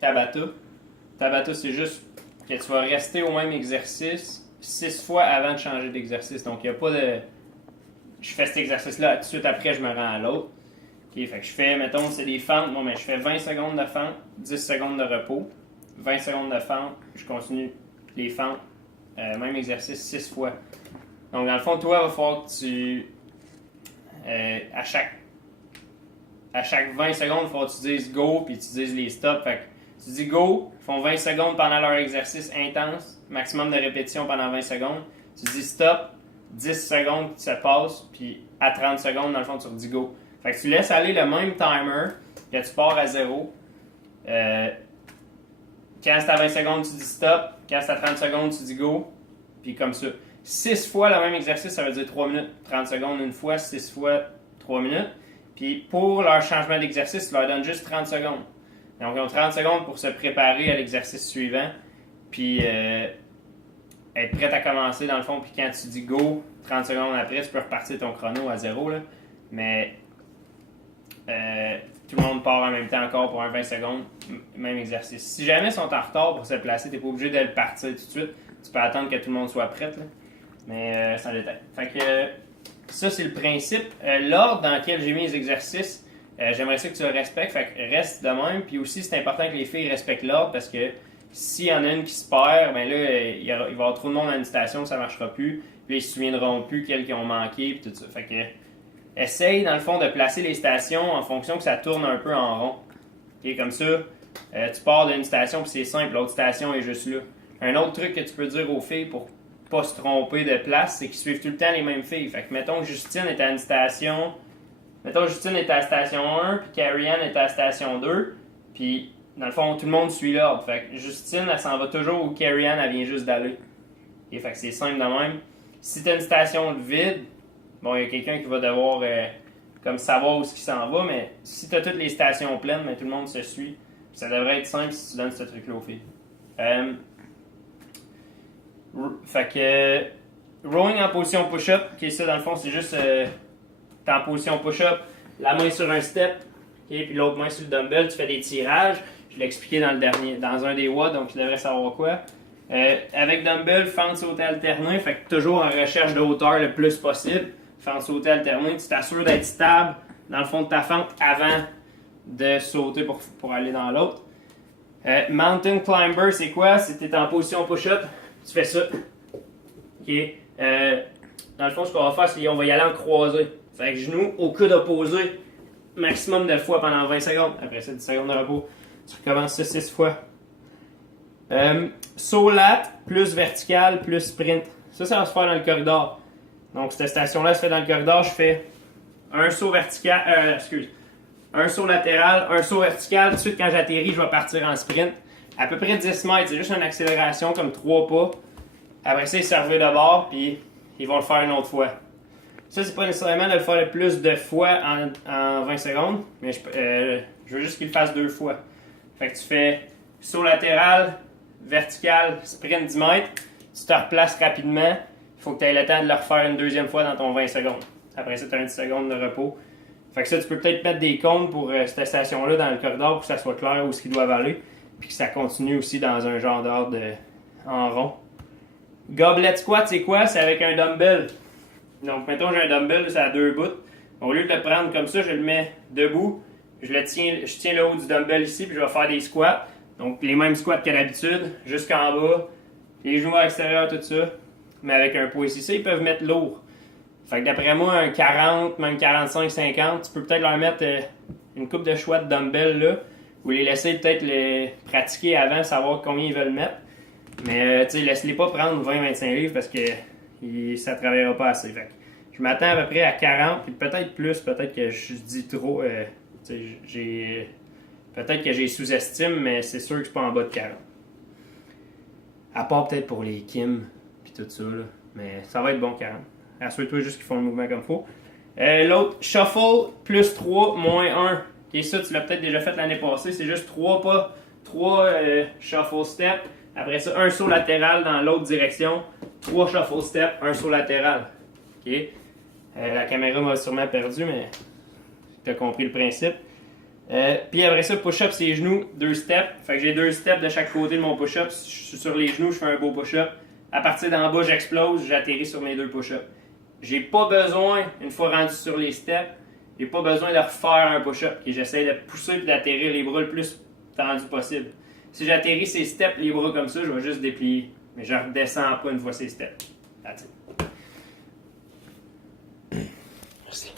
Tabata. Tabata, c'est juste que tu vas rester au même exercice 6 fois avant de changer d'exercice. Donc, il n'y a pas de. Je fais cet exercice-là, tout de suite après, je me rends à l'autre. OK, fait que je fais, mettons, c'est des fentes. Bon, mais je fais 20 secondes de fente, 10 secondes de repos. 20 secondes de fente, je continue les fentes. Même exercice 6 fois. Donc, dans le fond, toi, il va falloir que tu. À chaque 20 secondes, il faut que tu dises go, puis tu dises les stops. Fait que tu dis go, ils font 20 secondes pendant leur exercice intense, maximum de répétitions pendant 20 secondes. Tu dis stop, 10 secondes qui se passent, puis à 30 secondes, dans le fond, tu redis go. Fait que tu laisses aller le même timer, que tu pars à 0. Quand c'est à 20 secondes, tu dis stop. Quand c'est à 30 secondes, tu dis go. Puis comme ça. 6 fois le même exercice, ça veut dire 3 minutes. 30 secondes une fois, 6 fois 3 minutes. Puis pour leur changement d'exercice, tu leur donnes juste 30 secondes. Donc ils ont 30 secondes pour se préparer à l'exercice suivant. Puis être prêt à commencer dans le fond. Puis quand tu dis go, 30 secondes après, tu peux repartir ton chrono à 0. Là. Mais tout le monde part en même temps encore pour un 20 secondes, même exercice. Si jamais ils sont en retard pour se placer, tu n'es pas obligé de le partir tout de suite. Tu peux attendre que tout le monde soit prêt. Là. Mais ça détaille. Fait que ça, c'est le principe. L'ordre dans lequel j'ai mis les exercices, j'aimerais ça que tu le respectes. Fait que reste de même. Puis aussi, c'est important que les filles respectent l'ordre parce que s'il y en a une qui se perd, ben là, il va y avoir trop de monde à une station, ça ne marchera plus. Puis ils ne se souviendront plus quels qui ont manqué. Puis tout ça. Fait que essaye, dans le fond, de placer les stations en fonction que ça tourne un peu en rond. Okay, comme ça, tu pars d'une station, puis c'est simple, l'autre station est juste là. Un autre truc que tu peux dire aux filles pour pas se tromper de place, c'est qu'ils suivent tout le temps les mêmes filles. Fait que, mettons que Justine est à une station... Mettons que Justine est à la station 1, puis Carrie-Anne est à la station 2, puis, dans le fond, tout le monde suit l'ordre. Fait que Justine, elle s'en va toujours où Carrie-Anne, elle vient juste d'aller. Et fait que c'est simple de même. Si tu as une station vide, bon, il y a quelqu'un qui va devoir comme savoir où il s'en va, mais si tu as toutes les stations pleines, mais tout le monde se suit. Ça devrait être simple si tu donnes ce truc-là aux filles. Fait que rowing en position push-up, ok, ça dans le fond c'est juste t'es en position push-up, la main sur un step, okay, puis l'autre main sur le dumbbell, tu fais des tirages. Je l'ai expliqué dans un des watts, donc tu devrais savoir quoi. Avec dumbbell, fente sauter alternée, fait que toujours en recherche de hauteur le plus possible. Fente sauter alternée, tu t'assures d'être stable dans le fond de ta fente avant de sauter pour aller dans l'autre. Mountain climber, c'est quoi? Si tu es en position push-up, tu fais ça. Okay. Dans le fond, ce qu'on va faire, c'est qu'on va y aller en croisé. Fait que genou au coude opposé, maximum de fois pendant 20 secondes. Après ça, 10 secondes de repos. Tu recommences ça 6 fois. Saut lat, plus vertical, plus sprint. Ça va se faire dans le corridor. Donc, cette station-là se fait dans le corridor. Je fais un saut vertical, un saut latéral, un saut vertical. Tout de suite, quand j'atterris, je vais partir en sprint. À peu près 10 mètres. C'est juste une accélération comme 3 pas. Après ça, ils se revirent de bord, puis ils vont le faire une autre fois. Ça, c'est pas nécessairement de le faire le plus de fois en 20 secondes, mais je veux juste qu'ils le fassent 2 fois. Fait que tu fais saut latéral, vertical, sprint 10 mètres. Tu te replaces rapidement. Il faut que tu aies le temps de le refaire une deuxième fois dans ton 20 secondes. Après ça, tu as un 10 secondes de repos. Fait que ça, tu peux peut-être mettre des comptes pour cette station-là dans le corridor pour que ça soit clair où ils doivent aller. Puis que ça continue aussi dans un genre d'ordre en rond. Goblet squat, c'est quoi? C'est avec un dumbbell. Donc, mettons, j'ai un dumbbell, c'est à 2 bouts. Au lieu de le prendre comme ça, je le mets debout. Je tiens le haut du dumbbell ici, puis je vais faire des squats. Donc, les mêmes squats que d'habitude, jusqu'en bas. Les genoux à l'extérieur, tout ça. Mais avec un poids ici. Ça, ils peuvent mettre lourd. Fait que d'après moi, un 40, même 45, 50, tu peux peut-être leur mettre une coupe de choix de dumbbell là, ou les laisser peut-être les pratiquer avant, savoir combien ils veulent mettre. Mais tu sais, laisse-les pas prendre 20-25 livres parce que ça ne travaillera pas assez. Fait que je m'attends à peu près à 40, puis peut-être plus, peut-être que je dis trop. Peut-être que j'ai sous-estime, mais c'est sûr que c'est pas en bas de 40. À part peut-être pour les Kim, puis tout ça, là. Mais ça va être bon 40. Assure-toi juste qu'ils font le mouvement comme il faut. L'autre, shuffle, plus 3, moins 1. Okay, ça, tu l'as peut-être déjà fait l'année passée. C'est juste 3 pas, 3 shuffle steps. Après ça, un saut latéral dans l'autre direction. 3 shuffle steps, un saut latéral. Okay. La caméra m'a sûrement perdu, mais tu as compris le principe. Puis après ça, push-up, c'est les genoux, 2 steps. Fait que j'ai 2 steps de chaque côté de mon push-up. Si je suis sur les genoux, je fais un beau push-up. À partir d'en bas, j'explose, j'atterris sur mes 2 push-ups. J'ai pas besoin, une fois rendu sur les steps, j'ai pas besoin de refaire un push-up. J'essaie de pousser et d'atterrir les bras le plus tendu possible. Si j'atterris ces steps, les bras comme ça, je vais juste déplier. Mais je redescends pas une fois ces steps. That's it. Merci.